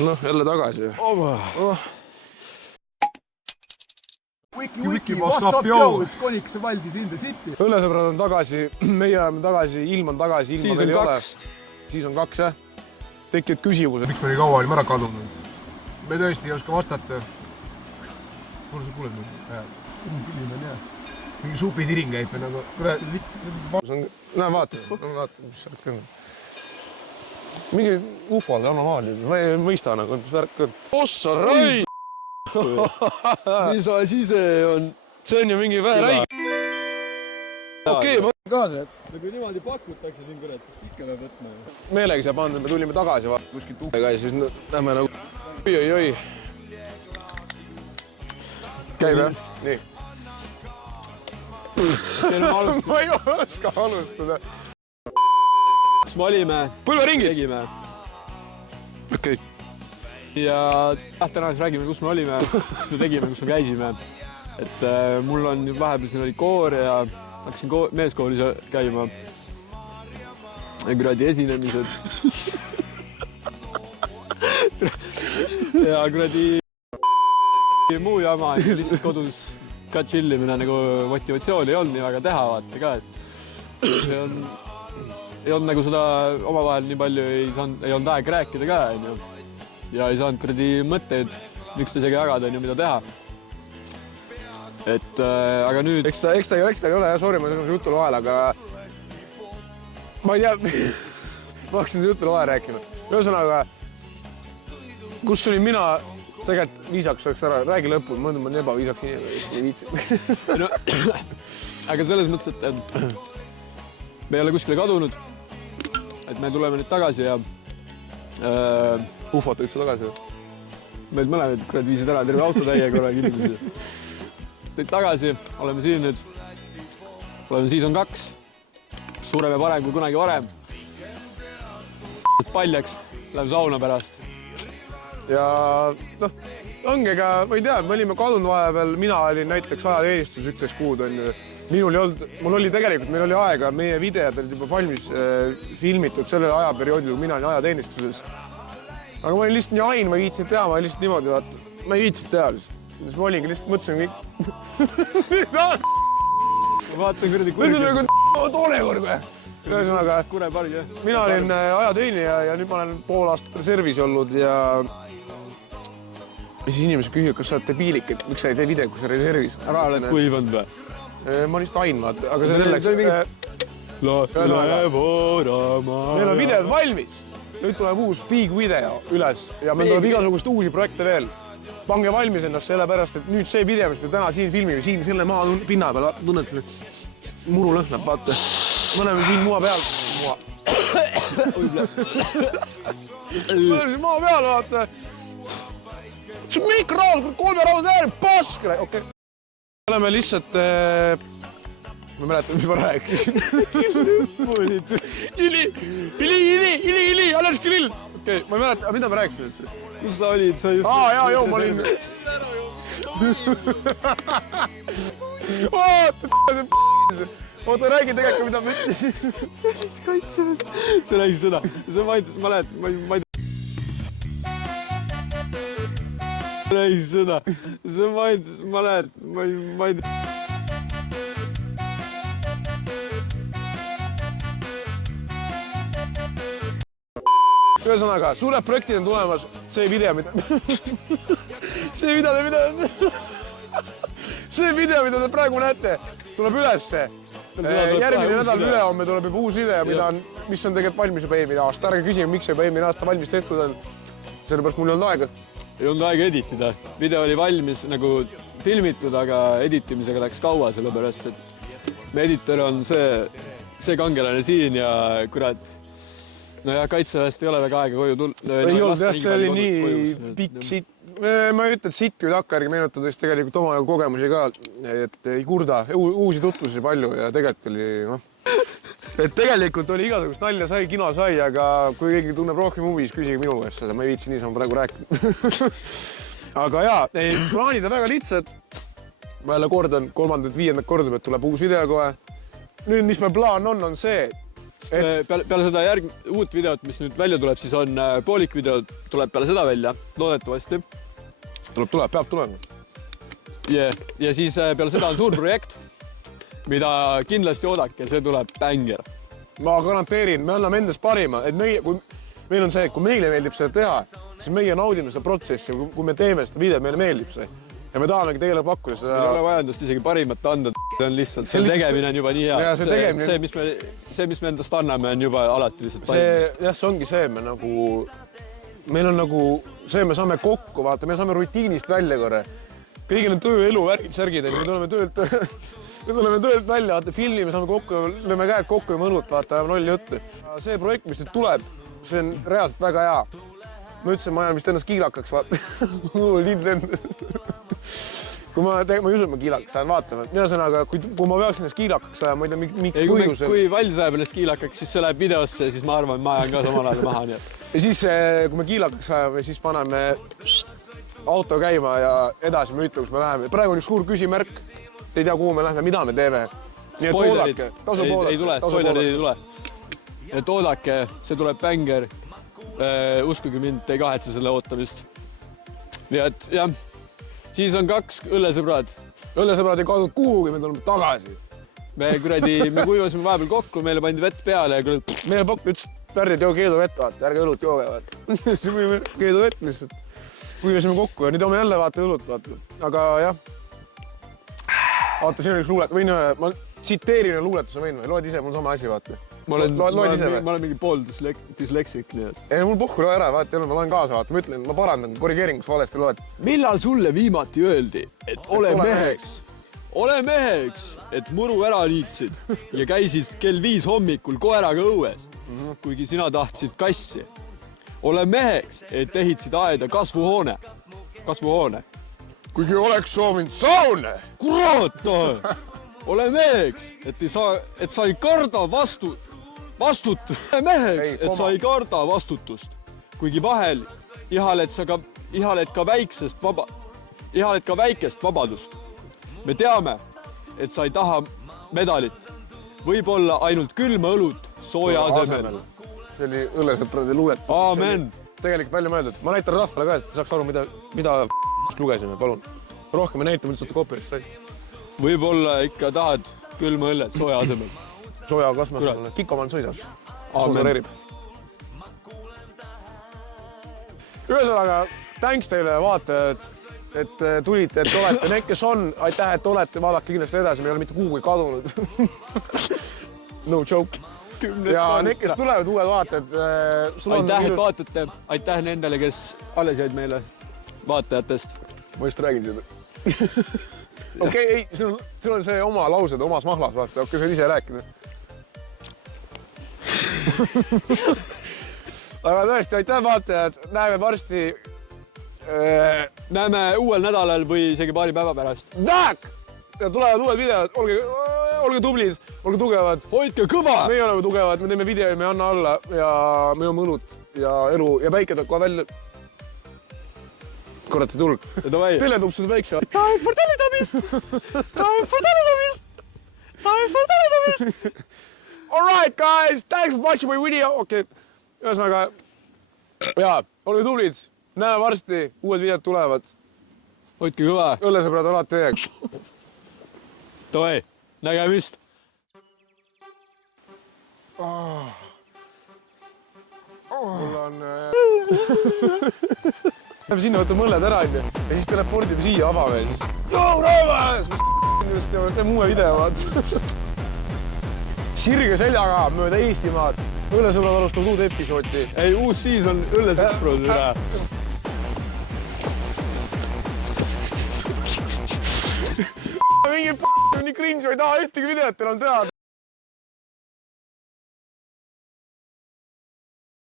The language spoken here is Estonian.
Noh, jälle tagasi. Wiki, what's up, yo? Skoniks Valdis in the city. Õllesõbrad on tagasi, meie oleme tagasi, ilm on tagasi, ilma veel ei ole. Siis on 2, jah. Tekivad küsimused. Miks me nii kaua olime ära kadunud? Me tõesti ei oska vastata. Kuule, sa kuuled nüüd? Pilin on hea. Mingi supitiring käib nagu... Näe, vaata, mis sa oled kõnnud. Mingi ufo-l anomaalid. Ma ei mõista nagu, mis värk on. Ossa rai! Mis asi see on? See on ju mingi väeräig. Okei, ma... Kaasa, et kui niimoodi pakutakse siin kurat, siis pikka peab võtma. Meelega saab anda, me tulime tagasi kuskilt ukega ja siis näeme nagu... Oi. Käib, jah? Nii. Ma ei oska alustada. Kus me olime? Põlveringid? Tegime. Okei. Ja täna siis räägime, kus me olime, kus me tegime, kus me käisime. Et mul on vahepeal siin oli koor ja hakkasin meeskoolis käima. Kuradi esinemised. Ja kuradi muu jama, lihtsalt kodus ka chillimine nagu motivatsiooni ei olnud nii väga teha, vaata ka, et see on, ei olnud nagu seda omavahel nii palju ei olnud aeg rääkida ka, ja ei saanud kuradi mõtteid üksteisega jagada, mida teha. Et aga nüüd... Eks ta ei ole, sorry, ma olen jutule vahel, aga ma ei tea, ma hakkasin jutule vahel rääkima. Ühesõnaga, kus oli mina, tegelikult viisaks oleks ära, räägi lõppu, ma olen ebaviisaks inimene, ei viitsi. Aga selles mõttes, et me ei ole kuskile kadunud, et me tuleme nüüd tagasi ja Ufot üldse tagasi. Meil mõlemad kurat viisid ära terve auto täie korra inimesi. Tõid tagasi, oleme siin nüüd. Oleme season 2. Suurem ja parem kui kunagi varem. Paljaks, läheme sauna pärast. Ja noh, ongi ka, ma ei tea, me olime kadunud vahepeal, mina olin näiteks ajateenistus 11 kuud on ju. Mul oli tegelikult, meil oli aega, meie videod olid juba valmis filmitud sellel ajaperioodil, kui mina olin ajateenistuses. Aga ma olin lihtsalt nii ain, ma ei viitsin teha, ma lihtsalt niimoodi, vaat, ma ei viitsin teha lihtsalt. Siis ma olingi lihtsalt, mõtlesin kõik. Vaatan kuradi kurgi. Toole kord või? Ühesõnaga, Kurepari, jah. mina olin ajateenija ja nüüd ma olen pool aastat reservis olnud ja siis inimesed küsivad, kas sa oled debiilik, et miks sa ei tee video, kui sa reservis. Ära oled kuivanud või? Ma olin lihtsalt ain, vaata, aga see selleks... Meil on videod valmis. Nüüd tuleb uus big video üles ja meil tuleb igasugust uusi projekte veel. Pange valmis ennast sellepärast, et nüüd see video, mis me täna siin filmime, siin selle maa pinna peal, tunned selle muru lõhnab, vaata. Me oleme siin maa peal. Me oleme siin maa peal, vaata. See on mikroraas, 3 raas ääri, pask! Okei. Me oleme lihtsalt... Ma mäletan, mis ma rääkisin. Ili, alles küll. Okei, ma ei mäleta, mida ma rääkisin üldse? Kus sa olid? Sa just... Jaa, ma olin... Oota, räägi tegelikult, mida ma ütlesin. Sa olid kaitseväes. Sa räägis seda. Sa mainitas, ma lähed, ma ei... Räägis seda. Sa mainitas, ma lähed, ma ei... Ühesõnaga, suured projektid on tulemas. See video, mida te praegu näete, tuleb ülesse. Järgmine nädal ülehomme tuleb juba uus video, mis on tegelikult valmis juba eelmine aasta. Ärge küsime, miks juba eelmine aasta valmis tehtud on. Sellepärast mul ei olnud aega. Ei olnud aega editida. Video oli valmis nagu filmitud, aga editimisega läks kaua, sellepärast, et me editor on see kangelane siin ja kurat, no ja kaitseväest ei ole väga aega koju tulnud. Ei olnud jah, see oli nii pikk sitt. Ma ei ütle, et sitt või takka, ärgi meenutada siis tegelikult oma kogemusi ka, et ei kurda. Uusi tutvusi palju ja tegelikult oli, noh. Et tegelikult oli igasugust nalja sai, kino sai, aga kui keegi tunneb rohkem huvis, küsige minu käest seda. Ma ei viitsi niisama praegu rääkida. Aga jaa, plaanid on väga lihtsad. Ma jälle kordan, 3. 5. korda, et tuleb uus video kohe. Nüüd, mis meil plaan on see, Peale seda uut videot, mis nüüd välja tuleb, siis on poolik video tuleb peale seda välja, loodetavasti. Peab tulema. Ja siis peale seda on suur projekt, mida kindlasti oodake, see tuleb bänger. Ma garanteerin, me anname endast parima, et meil on see, et kui meile meeldib seda teha, siis meie naudime seda protsessi, kui me teeme seda videot, meile meeldib see. Ja me tahamegi teile pakkuda seda... Meil ei ole vajandust isegi parimat anda, see on lihtsalt, see tegemine on juba nii hea. See, mis me endast anname, on juba alati lihtsalt parim. Jah, see ongi see, meil on nagu see, me saame kokku, vaata, me saame rutiinist välja korra. Kõigil on tööelu särgid, me tuleme töölt välja, vaata, filmi, me saame kokku, lööme käed kokku ja mõnut, vaata, nolli juttu. See projekt, mis nüüd tuleb, see on reaalselt väga hea. Ma ütlesin, ma jään vist ennast kiilakaks, vaata. Kui ma ei usu, et ma kiilakaks ajan vaatama. Ühesõnaga, kui ma peaks ennast kiilakaks ajan, ma ei tea, miks põhjusel. Kui valmis ajab ennast kiilakaks, siis see läheb videosse ja siis ma arvan, et ma ajan ka samal ajal maha. Ja siis, kui me kiilakaks ajame, siis paneme auto käima ja edasi me ütle, kus me läheme. Praegu on üks suur küsimärk. Te ei tea, kuhu me lähme, mida me teeme. Spoilerid ei tule, spoilerid ei tule. Et oodake, see tuleb bänger. Uskuge mind, te ei kahetse selle ootamist. Nii et jah, siis on 2 õllesõbrad. Õllesõbrad ei kadunud kuhugi, me tuleme tagasi. Me kuivasime vahepeal kokku, meile pandi vett peale ja meile pakku ütles, Pärdi, joo keedu vett, vaata, ärge õlut jooge, vaata. Siis võime keedu vett lihtsalt. Kuivasime kokku ja nüüd toome jälle vaata õlut, vaata. Aga jah. Vaata, siin on üks luulet, ma tsiteerin ja luuletuse võin või? Loed ise, mul sama asi, vaata. Ma olen mingi pool dysleksik. Ei, mul pohku loe ära, vaata, ma loen kaasa, vaata. Ma ütlen, ma parandan, korrigeerin, kus valesti loed. Millal sulle viimati öeldi, et ole meheks? Ole meheks, et muru ära niitsid ja käisid kell 5 hommikul koeraga õues, kuigi sina tahtsid kassi. Ole meheks, et ehitsid aeda kasvuhoone. Kuigi oleks soovinud saune. Kurat! Ole meheks, et sa ei karda vastutust. Ole meheks, et sa ei karda vastutust. Kuigi vahel ihaled ka väikest vabadust. Me teame, et sa ei taha medalit. Võib-olla ainult külma õlut sooja asemel. See oli õllesõprade luuletus. Aamen. Tegelikult välja mõeldud. Ma näitan rahvale ka, et saaks aru, mida lugesime, palun. Rohkem me näitame üldse kooperist välja. Võib-olla ikka tahad külma õllet sooja asemel. Sooja kasmas. Kikoman sõisas. Sponsoreerib. Ühesõnaga, thanks teile vaatajad, et tulite, et olete. Need, kes on, aitäh, et olete. Vaadake kindlasti edasi, me ei ole mitte kuhugi kadunud. No joke. Ja need, kes tulevad uued vaatajad. Aitäh, et vaatate. Aitäh nendele, kes alles jäid meile vaatajatest. Ma just räägin seda. Okei, ei, sul on see oma laused omas mahlas, vaata. Okei, sa ise rääkida. Aga tõesti, aitäh vaatajad. Näeme varsti. Näeme uuel nädalal või isegi paari päeva pärast. Tulevad uued videod. Olge tublid, olge tugevad. Hoidke kõva! Meie oleme tugevad, me teeme video ja me anna alla ja me oleme õlut ja elu ja päike tuleb kohe välja. Korrat ei tulnud. Teile tuleb seda päikse. Time for Teletubbies! Time for Teletubbies! Time for Teletubbies! All right, guys, thanks for watching my video. Okei, ühesõnaga, jaa, olge tublid. Näeme varsti, uued videod tulevad. Hoidke kõva! Õllesõbrad, alati teiega. Toi, nägemist! Mul on... Läheme sinna, võtame mõlled ära, ja siis teleportime siia avame ja siis... Joo, Rõõma! Teeme uue video, vaat. Sirge seljaga mööda Eestimaad. Õllesõbrad alustavad uud episoodi. Ei, uus season õllesõprad üle. Mingi nii cringe, ei taha ühtegi videot enam teha.